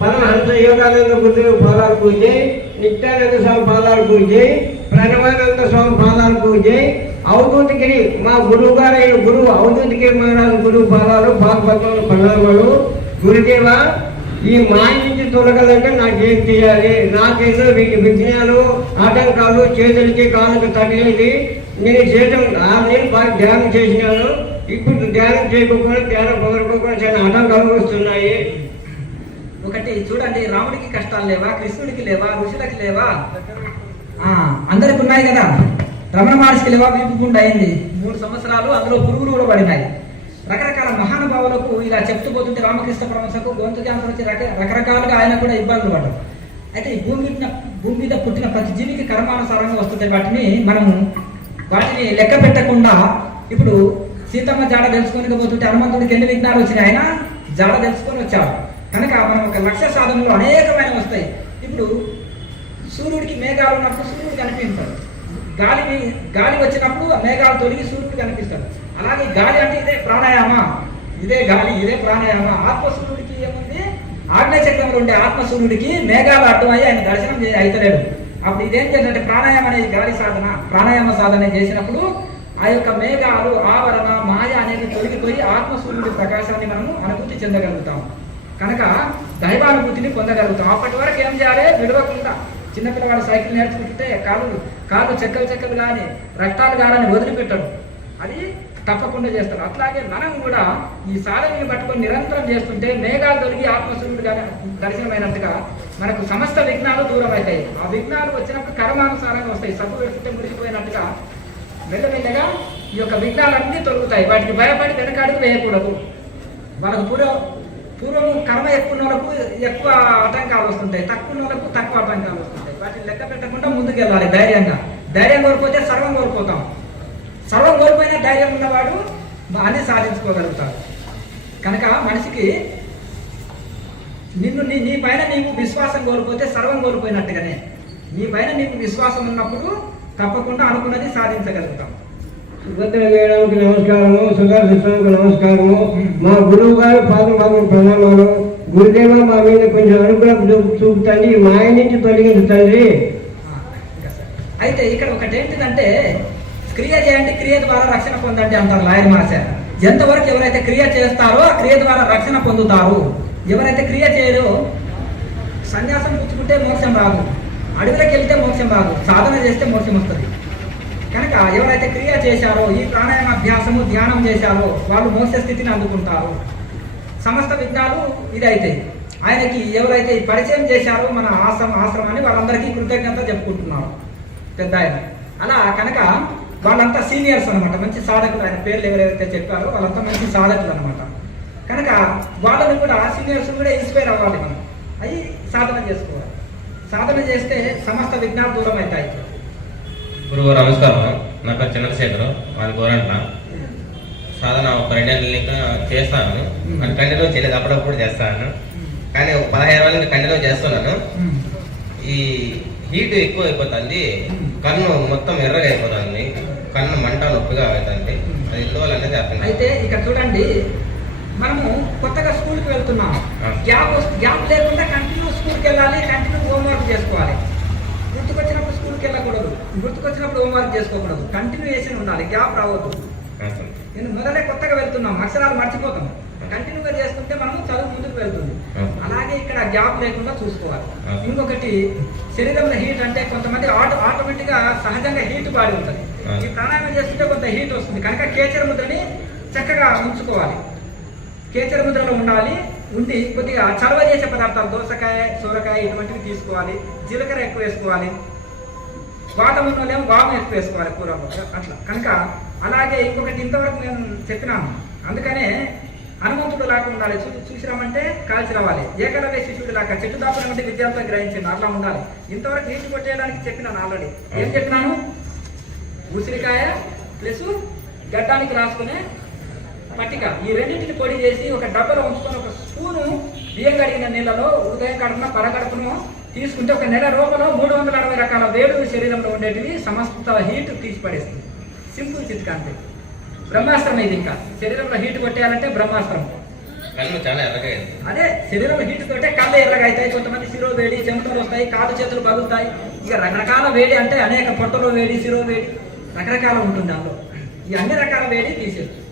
పరమహంస యోగానంద గురుదేవ్ పాదాలకు జై, నిత్యానంద స్వామి పాదాలకు జై, ప్రణవానంద స్వామి పాదాలకు జై, అవధూతగిరి మా గురువు గారైన గురువు అవధూతగిరి మహారాజు గురువు పాదాలు పాదపద్మలు ప్రణామాలు. గురుదేవ, ఈ మాయ నుంచి తొలగాలంటే నాకేం చేయాలి? నాకేదో విజ్ఞాలు ఆటంకాలు చేతులకి కాళ్ళకి తగిలింది. నేను చేయడం నేను బాగా ధ్యానం చేసినాను. ఇప్పుడు ధ్యానం చేయకపోయినా ధ్యానం పొగరుకోకుండా చాలా ఆటంకాలు వస్తున్నాయి. ఒకటి చూడండి, రాముడికి కష్టాలు లేవా, కృష్ణుడికి లేవా, ఋషులకి లేవా? అందరికి ఉన్నాయి కదా. రమణ మహర్షికి లేవా, వీపు గుండు అయింది 3 సంవత్సరాలు, అందులో పురుగులు కూడా పడినాయి. రకరకాల మహానుభావులకు ఇలా చెప్తూ పోతుంటే రామకృష్ణ పరమహంసకు గొంతు క్యాన్సర్ వచ్చి రకరకాలుగా ఆయన కూడా ఇబ్బందులు పడ్డారు. అయితే ఈ భూమి మీద పుట్టిన ప్రతి జీవికి కర్మానుసారంగా వస్తుంటాయి. వాటిని లెక్క పెట్టకుండా ఇప్పుడు సీతమ్మ జాడ తెలుసుకొని పోతుంటే హనుమంతుడికి ఎన్ని విఘ్నాలు వచ్చినాయి, ఆయన జాడ తెలుసుకొని వచ్చాడు. కనుక మనం ఒక లక్ష్య సాధనలో అనేకమైన వస్తాయి. ఇప్పుడు సూర్యుడికి మేఘాలు ఉన్నప్పుడు సూర్యుడు కనిపిస్తాడు, గాలి వచ్చినప్పుడు మేఘాలు తొలగి సూర్యుడు కనిపిస్తాడు. అలాగే గాలి అంటే ఇదే ప్రాణాయామ, ఇదే గాలి, ఇదే ప్రాణాయామ. ఆత్మసూర్యుడికి ఏముంది, ఆగ్నేయ చక్రంలో ఉండే ఆత్మసూర్యుడికి మేఘాలు అడ్డమయ్యి ఆయన దర్శనం అవుతలేడు. అప్పుడు ఇదేం చేయాలంటే ప్రాణాయామ అనేది గాలి సాధన, ప్రాణాయామ సాధన చేసినప్పుడు ఆ యొక్క మేఘాలు, ఆవరణ, మాయ అనేది తొలగిపోయి ఆత్మసూర్యుడి ప్రకాశాన్ని మనము అనుభూతి చెందగలుగుతాం. కనుక దైవానుభూతిని పొందగలుగుతాం. అప్పటి వరకు ఏం చేయాలి, విడవకుండా. చిన్నపిల్లవాడు సైకిల్ నేర్చుకుంటే కాళ్ళు చెక్కలు కానీ రక్తాలు కాలని వదిలిపెట్టడు, అది తప్పకుండా చేస్తారు. అట్లాగే మనం కూడా ఈ సాధనని పట్టుకొని నిరంతరం చేస్తుంటే మేఘాలు తొలగి ఆత్మసూర్యుడు దర్శనమైనట్టుగా మనకు సమస్త విఘ్నాలు దూరం అవుతాయి. ఆ విఘ్నాలు వచ్చినప్పుడు కర్మానుసారంగా వస్తాయి. సబ్బు పెట్టుకుంటే మురిసిపోయినట్టుగా మెల్లమెల్లగా ఈ యొక్క విఘ్నాలన్నీ తొలుగుతాయి. వాటికి భయపడి వెనకాడికి వేయకూడదు. వాళ్ళకు పూర్వం కర్మ ఎక్కువ వాళ్ళకు ఎక్కువ ఆటంకాలు వస్తుంటాయి, తక్కువ వాళ్ళకు తక్కువ ఆటంకాలు వస్తుంటాయి. వాటిని లెక్క పెట్టకుండా ముందుకు వెళ్ళాలి ధైర్యంగా. ధైర్యం కోల్పోతే సర్వం కోల్పోతాం. సర్వం కోల్పోయిన ధైర్యం ఉన్నవాడు అన్ని సాధించుకోగలుగుతాడు. కనుక మనిషికి నీ పైన నీకు విశ్వాసం కోల్పోతే సర్వం కోల్పోయినట్టుగానే. నీ పైన నీకు విశ్వాసం ఉన్నప్పుడు తప్పకుండా అనుకున్నది సాధించగలుగుతాం. సుభద్ర మేడంకి నమస్కారము, సుధా కృష్ణకు నమస్కారము. మా గురువు గారు పాదం ప్రణామాలు. గురుదేవ మా మీద కొంచెం అనుగ్రహం చూపుతండి, మాయ నుంచి తొలగించండి. అయితే ఇక్కడ ఒకటి ఏంటిదంటే, క్రియ చేయండి, క్రియ ద్వారా రక్షణ పొందండి అంటారు లాయర్ మాస్టర్. ఎంతవరకు ఎవరైతే క్రియ చేస్తారో ఆ క్రియ ద్వారా రక్షణ పొందుతారు. ఎవరైతే క్రియ చేయరో, సన్యాసం పుచ్చుకుంటే మోక్షం రాదు, అడవిలోకి వెళ్తే మోక్షం రాదు, సాధన చేస్తే మోక్షం వస్తుంది. కనుక ఎవరైతే క్రియ చేశారో, ఈ ప్రాణాయామ అభ్యాసము ధ్యానం చేశారో వాళ్ళు మోక్ష స్థితిని అందుకుంటారు. సమస్త విఘ్నాలు ఇదైతే ఆయనకి ఎవరైతే పరిచయం చేశారో మన ఆశ్రమాన్ని వాళ్ళందరికీ కృతజ్ఞత చెప్పుకుంటున్నారు పెద్ద ఆయన. అలా కనుక వాళ్ళంతా సీనియర్స్ అనమాట, మంచి సాధకులు. ఆయన పేర్లు ఎవరైతే చెప్పారో వాళ్ళంతా మంచి సాధకులు అనమాట. కనుక వాళ్ళని కూడా సీనియర్స్ కూడా ఇన్స్పైర్ అవ్వాలి, మనం అవి సాధన చేసుకోవాలి. సాధన చేస్తే సమస్త విఘ్నాలు దూరం అవుతాయి. గురువు నమస్కారం. నా పేరు చంద్రశేఖర్, మాది గోరంట్ల. సాధన ఒక 2 నెలలు చేస్తాను, కానీ కంటిన్యూ చేయలేదు, అప్పుడప్పుడు చేస్తాను. కానీ ఒక 15 రోజులకి కంటిన్యూ చేస్తున్నాను. ఈ హీట్ ఎక్కువ అయిపోతుంది, కన్ను మొత్తం ఎర్రగా అయిపోతుంది, కన్ను మంట నొప్పిగా అవుతుంది. అది ఎందువల్ల అనేది అర్థం. అయితే ఇక్కడ చూడండి, మనము కొత్తగా స్కూల్కి వెళ్తున్నాం, గ్యాప్ లేకుండా కంటిన్యూ స్కూల్కి వెళ్ళాలి, కంటిన్యూ హోంవర్క్ చేసుకోవాలి. గుర్తుకొచ్చినప్పుడు స్కూల్కి వెళ్ళకూడదు, గుర్తుకొచ్చినప్పుడు హోంవర్క్ చేసుకోకూడదు, కంటిన్యూయేషన్ ఉండాలి, గ్యాప్ రావద్దు. నేను మొదలే కొత్తగా వెళ్తున్నాం, అక్షరాలు మర్చిపోతాం. కంటిన్యూగా చేసుకుంటే మనం చదువు ముందుకు వెళ్తుంది. అలాగే ఇక్కడ గ్యాప్ లేకుండా చూసుకోవాలి. ఇంకొకటి, శరీరంలో హీట్ అంటే కొంతమంది ఆటోమేటిక్గా సహజంగా హీట్ బాడీ ఉంటుంది. ఈ ప్రాణాయామం చేస్తుంటే కొంత హీట్ వస్తుంది. కనుక కేచర ముద్రని చక్కగా ఉంచుకోవాలి, కేచర ముద్రలో ఉండి కొద్దిగా చలవ చేసే పదార్థాలు, దోసకాయ, సోరకాయ ఇటువంటివి తీసుకోవాలి. జీలకర్ర ఎక్కువ వేసుకోవాలి, వాతం ఉన్నోళ్ళేమో వాము ఎక్కువ వేసుకోవాలి కూరలో అట్లా. కనుక అలాగే ఇంకొకటి ఇంతవరకు నేను చెప్పినాను, అందుకనే హనుమంతుడు లాగా ఉండాలి. చూసిరామంటే కాల్చి రావాలి. ఏకలవ్య శిష్యుడు లాగా చెట్టు దాపున ఉంటే విద్యార్థులు గ్రహించింది, అట్లా ఉండాలి. ఇంతవరకు నీటి కొట్టేయడానికి చెప్పినాను ఆల్రెడీ. ఏం చెప్పినాను, ఉసిరికాయ ప్లస్ గడ్డానికి రాసుకునే పట్టిక, ఈ రెండింటిని పొడి చేసి ఒక డబ్బాలో ఉంచుకొని ఒక స్పూను బియ్యం కడిగిన నీళ్ళలో ఉదయం కడుపున పరగడుపును తీసుకుంటే ఒక నెల లోపల 360 రకాల వేడి శరీరంలో ఉండేటివి సమస్త హీట్ తీసి పడేస్తుంది. సింపుల్ చిట్కా అంతే. బ్రహ్మాస్త్రం ఇది. ఇంకా శరీరంలో హీట్ కొట్టేయాలంటే బ్రహ్మాస్త్రం. అదే శరీరంలో హీట్ కొట్టే కళ్ళు ఎర్రగా అవుతాయి, కొంతమంది శిరో వేడి, చెమటలు వస్తాయి, కాలు చేతులు పగులుతాయి. ఇక రకరకాల వేడి అంటే అనేక పొట్టలో వేడి, శిరో వేడి, రకరకాల ఉంటుంది. అందులో ఈ అన్ని రకాల వేడి తీసేస్తుంది.